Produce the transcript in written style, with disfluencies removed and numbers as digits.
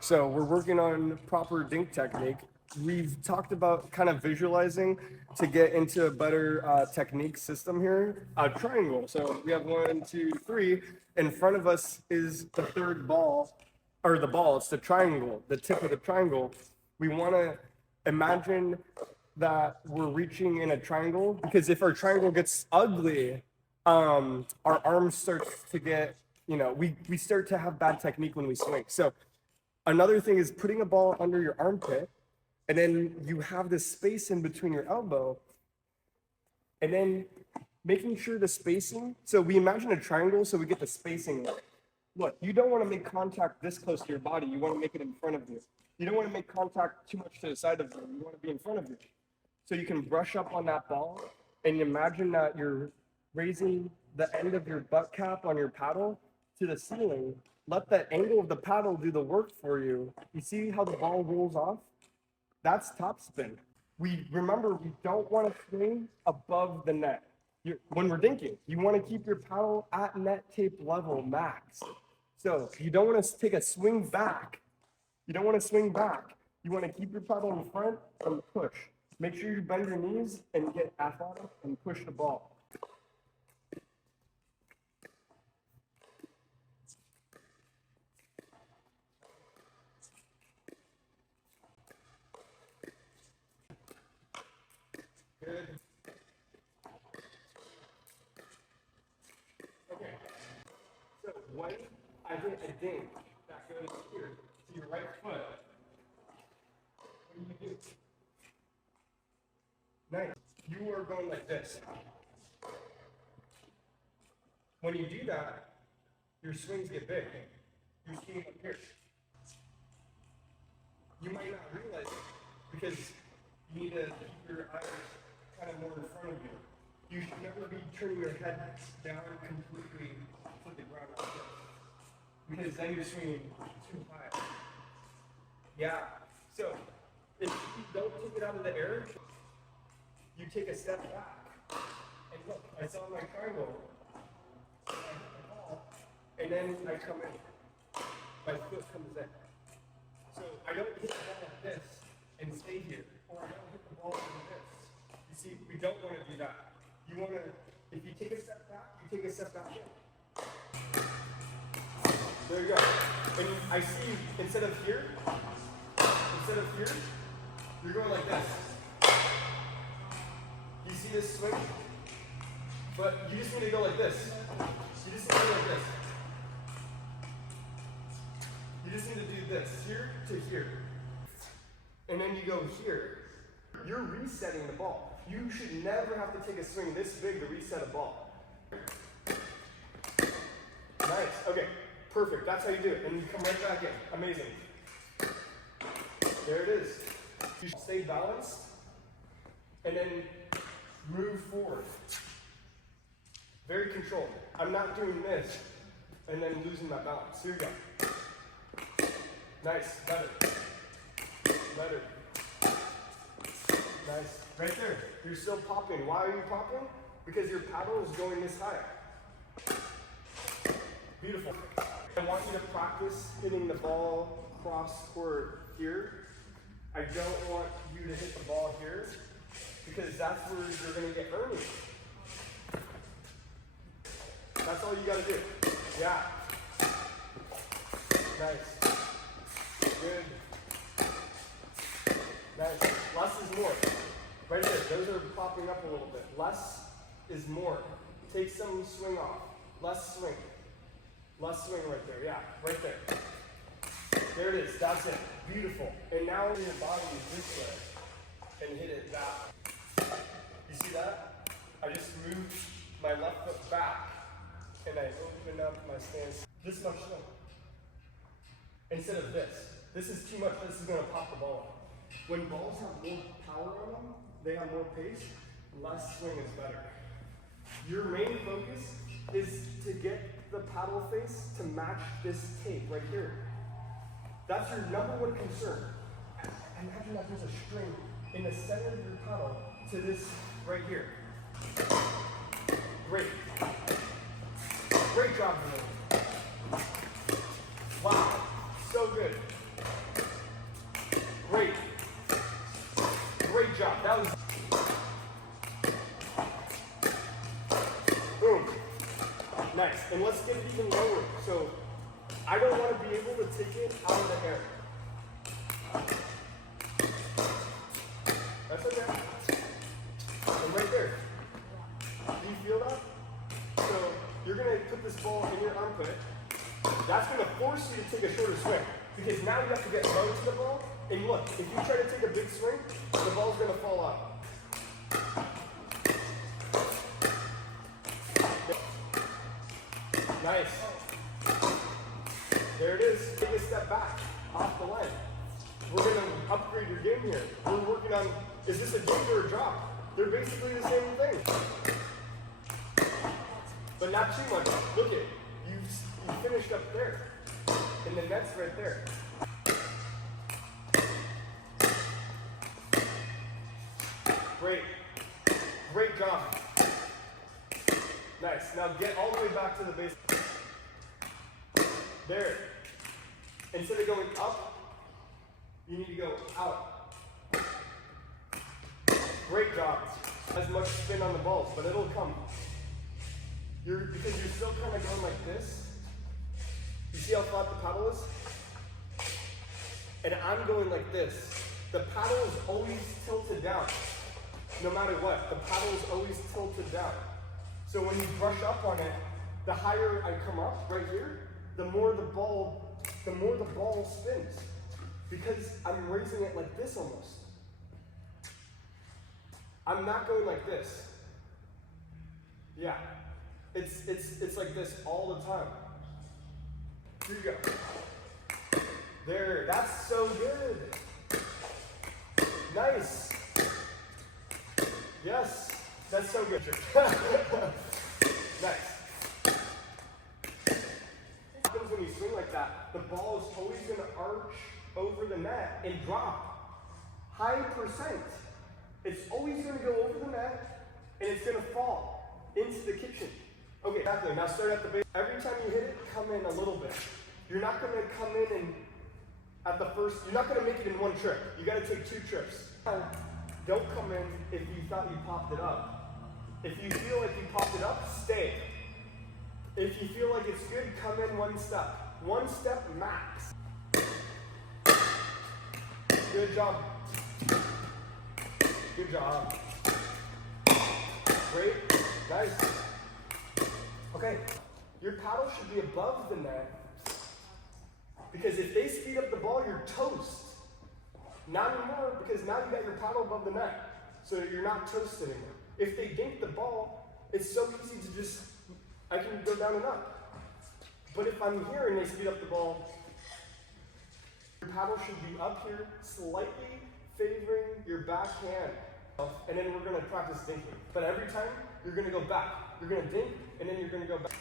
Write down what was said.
So we're working on proper dink technique. We've talked about kind of visualizing to get into a better technique system here. A triangle. So we have 1, 2, 3. In front of us is the third ball, or the ball. It's the triangle, the tip of the triangle. We want to imagine that we're reaching in a triangle, because if our triangle gets ugly, our arm starts to get, we start to have bad technique when we swing. So another thing is putting a ball under your armpit, and then you have this space in between your elbow, and then making sure the spacing, so we imagine a triangle, so we get the spacing right. Look, you don't want to make contact this close to your body. You want to make it in front of you. You don't want to make contact too much to the side of you. You want to be in front of you. So you can brush up on that ball and imagine that you're raising the end of your butt cap on your paddle to the ceiling. Let the angle of the paddle do the work for you. You see how the ball rolls off? That's topspin. Remember, we don't want to swing above the net. When we're dinking, you want to keep your paddle at net tape level max. So you don't want to take a swing back. You don't want to swing back. You want to keep your paddle in front and push. Make sure you bend your knees and get athletic and push the ball. Good. Okay. So when I hit a dink that goes here to your right foot, what do? Nice. You are going like this. When you do that, your swings get big. You're swinging up here. You might not realize it because you need to keep your eyes kind of more in front of you. You should never be turning your head down completely to the ground like this, because then you're swinging too high. Yeah. So if you don't take it out of the air, you take a step back. And look, I saw my triangle. I hit the ball, and then I come in. My foot comes in. So I don't hit the ball like this and stay here, or I don't hit the ball like this. You see, we don't want to do that. You want to, if you take a step back, you take a step back in. There you go. And I see, instead of here, you're going like this. You see this swing? But you just need to go like this. You just need to go like this. You just need to do this, here to here. And then you go here. You're resetting the ball. You should never have to take a swing this big to reset a ball. Nice, okay, perfect, that's how you do it. And you come right back in, amazing. There it is. You should stay balanced, and then move forward. Very controlled. I'm not doing this, and then losing my balance. Here we go. Nice, better. Better. Nice. Right there. You're still popping. Why are you popping? Because your paddle is going this high. Beautiful. I want you to practice hitting the ball cross court here. I don't want you to hit the ball here, because that's where you're going to get early. That's all you got to do. Yeah. Nice. Good. Nice. Less is more. Right there. Those are popping up a little bit. Less is more. Take some swing off. Less swing. Less swing right there. Yeah. Right there. There it is. That's it. Beautiful. And now your body is this way. And hit it back. You see that? I just moved my left foot back. And I open up my stance this much swing. Instead of this. This is too much. This is going to pop the ball up. When balls have more power on them, they have more pace, less swing is better. Your main focus is to get the paddle face to match this tape right here. That's your number one concern. Imagine that there's a string in the center of your paddle to this right here. Great. Great job, Vanilla. Wow, so good. And let's get it even lower. So I don't want to be able to take it out of the air. That's okay. And right there. Do you feel that? So you're going to put this ball in your armpit. That's going to force you to take a shorter swing. Because now you have to get low to the ball. And look, if you try to take a big swing, the ball's going to fall out. Nice. There it is. Take a step back off the line. We're going to upgrade your game here. We're working on, is this a dink or a drop? They're basically the same thing. But not too much. Look at, you finished up there. And the net's right there. Great. Great job. Nice. Now get all the way back to the base. There. Instead of going up, you need to go out. Great job. As much spin on the balls, but it'll come. Because you're still kind of going like this. You see how flat the paddle is? And I'm going like this. The paddle is always tilted down. No matter what, the paddle is always tilted down. So when you brush up on it, the higher I come up right here, the more the ball spins. Because I'm raising it like this almost. I'm not going like this. Yeah. It's like this all the time. Here you go. There, that's so good. Nice. Yes, that's so good. Nice. When you swing like that, the ball is always going to arch over the net and drop. High percent. It's always going to go over the net and it's going to fall into the kitchen. Okay, exactly. Now start at the base. Every time you hit it, come in a little bit. You're not going to come in and at the first, you're not going to make it in one trip. You got to take 2 trips. Don't come in if you thought you popped it up. If you feel like you popped it up, stay. If you feel like it's good, come in 1 step. 1 step max. Good job. Good job. Great. Nice. Okay. Your paddle should be above the net. Because if they speed up the ball, you're toast. Not anymore, because now you got your paddle above the net. So you're not toast anymore. If they dink the ball, it's so easy to just, I can go down and up. But if I'm here and they speed up the ball, your paddle should be up here, slightly favoring your backhand. And then we're going to practice dinking. But every time, you're going to go back. You're going to dink, and then you're going to go back.